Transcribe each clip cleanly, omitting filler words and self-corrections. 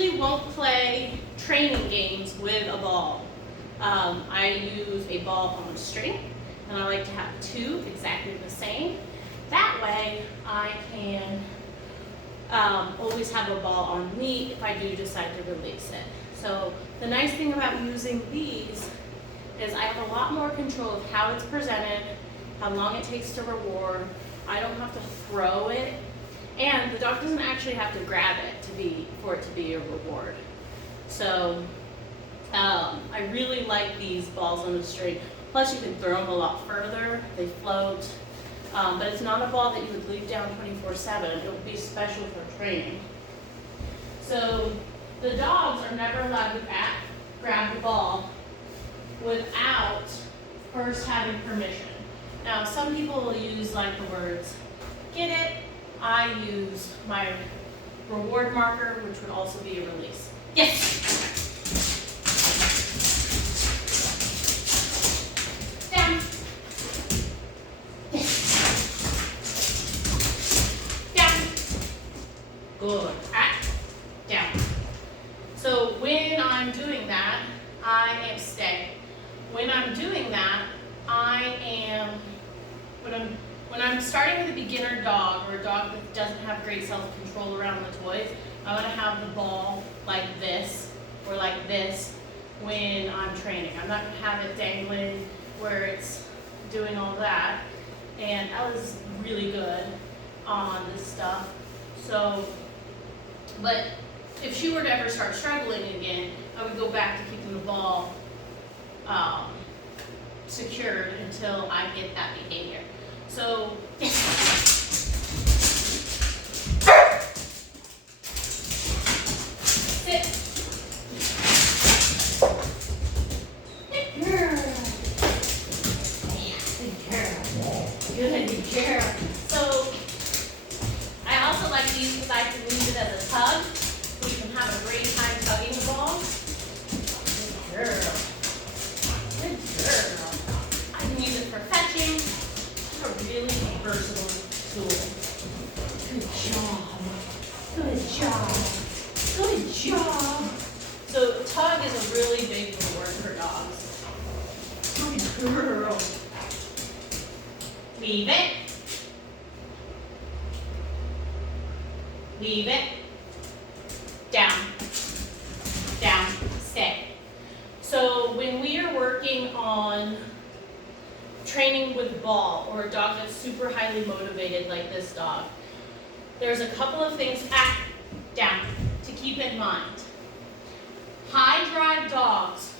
usually won't play training games with a ball. I use a ball on a string, and I like to have two exactly the same. That way I can always have a ball on me if I do decide to release it. So the nice thing about using these is I have a lot more control of how it's presented, how long it takes to reward. I don't have to throw it, and the dog doesn't actually have to grab it for it to be a reward. So I really like these balls on the string. Plus you can throw them a lot further, they float, but it's not a ball that you would leave down 24/7. It would be special for training. So the dogs are never allowed to grab the ball without first having permission. Now some people will use like the words, get it. I use my reward marker, which would also be a release. Yes! Down. Yes. Down. Good. Down. So when I'm doing that, I am stay. When I'm doing that, when I'm starting with a beginner dog or a dog that doesn't have great self-control around the toys, I want to have the ball like this or like this when I'm training. I'm not going to have it dangling where it's doing all that. And Ella's really good on this stuff. So, but if she were to ever start struggling again, I would go back to keeping the ball secured until I get that behavior. So, sit. Good girl. Good girl. So, I also like these because I can use it as a tug. So we can have a great time tugging the ball. Good girl. Good girl. I can use it for fetching. It's a really versatile tool. Good job. Good job. Good job. So tug is a really big reward for dogs. Good girl. Leave it. Leave it. Down. Down. Stay. So when we are working on training with ball or a dog that's super highly motivated like this dog, there's a couple of things down to keep in mind. High drive dogs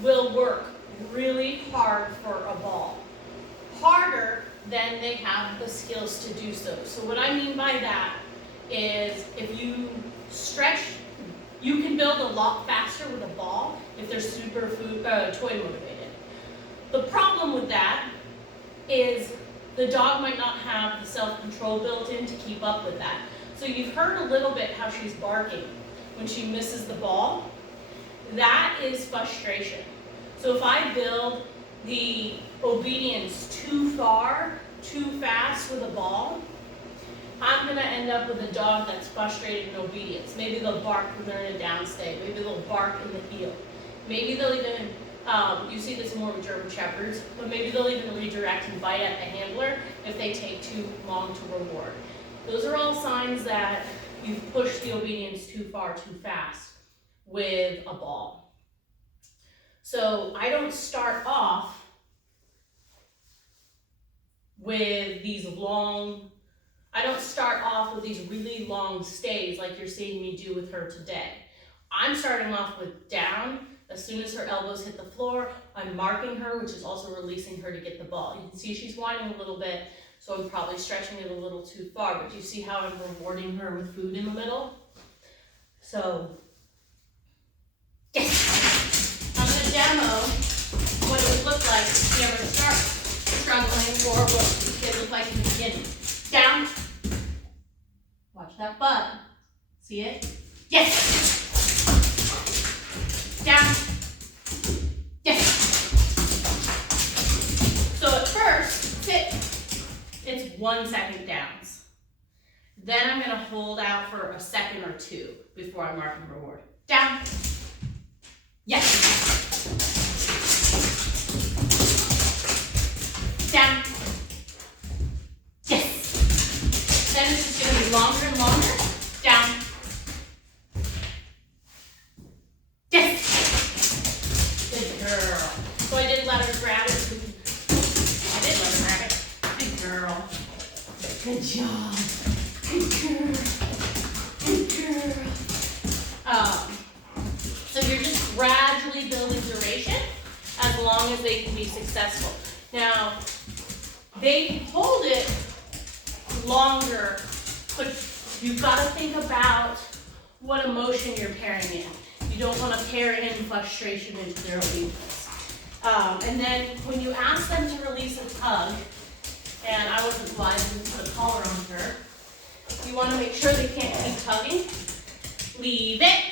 will work really hard for a ball, harder than they have the skills to do so. So what I mean by that is if you stretch, you can build a lot faster with a ball if they're super toy motivated. The problem with that is the dog might not have the self-control built in to keep up with that. So you've heard a little bit how she's barking when she misses the ball. That is frustration. So if I build the obedience too far, too fast with a ball, I'm going to end up with a dog that's frustrated in obedience. Maybe they'll bark when they're in a downstay. Maybe they'll bark in the heel. Maybe they'll even, you see this more with German Shepherds, but maybe they'll even redirect and bite at the handler if they take too long to reward. Those are all signs that you've pushed the obedience too far, too fast with a ball. So I don't start off with these really long stays like you're seeing me do with her today. I'm starting off with down. As soon as her elbows hit the floor, I'm marking her, which is also releasing her to get the ball. You can see she's whining a little bit, so I'm probably stretching it a little too far, but you see how I'm rewarding her with food in the middle? So, yes! I'm going to demo what it would look like if you ever start struggling or what it looked like in the beginning. Down. Watch that butt. See it? Yes! Down. Yes. So at first, sit. It's 1 second downs. Then I'm going to hold out for a second or two before I mark a reward. Down. Yes. Down. Yes. Then it's just going to be longer and longer. Down. Yes. Good girl. So I didn't let her grab it. I did let her grab it. Good girl. Good job. Good girl. Good girl. So you're just gradually building duration as long as they can be successful. Now, they hold it longer, but you've got to think about what emotion you're pairing in. You don't want to pair in frustration into their obedience. And then when you ask them to release a tug, and I wasn't wise to put a collar on her, you want to make sure they can't keep tugging. Leave it.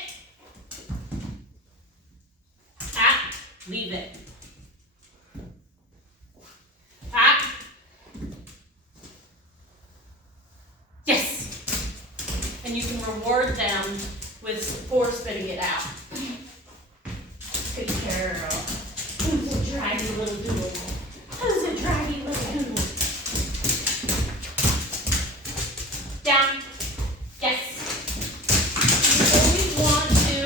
Pat, leave it. Pat. Yes. And you can reward them with force spitting it out. Good girl. Who's a draggy little doodle? Who's a draggy little doodle? Down. Yes. You always want to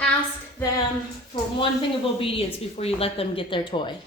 ask them for one thing of obedience before you let them get their toy.